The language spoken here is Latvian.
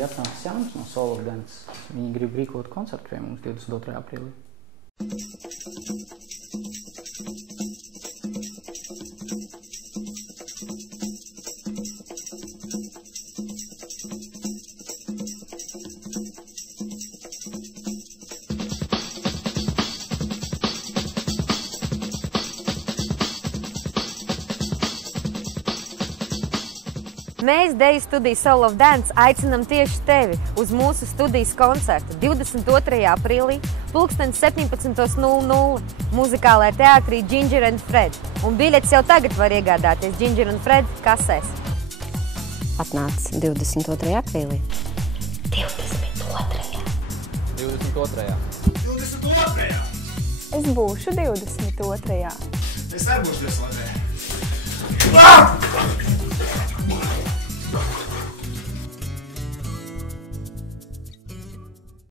bija atnācis Jānis no Soul of Dance. Viņi grib rīkot koncertu pie mums 22. aprīlī. Mēs, Deju studiju Soul of Dance, aicinam tieši tevi uz mūsu studijas koncertu 22. aprīlī, 17:00 muzikālajā teātrī Ginger and Fred. Un biļetes jau tagad var iegādāties Ginger and Fred kasēs. Atnāc 22. aprīlī. 22. 22. 22. Es būšu 22. Es arī būšu 22.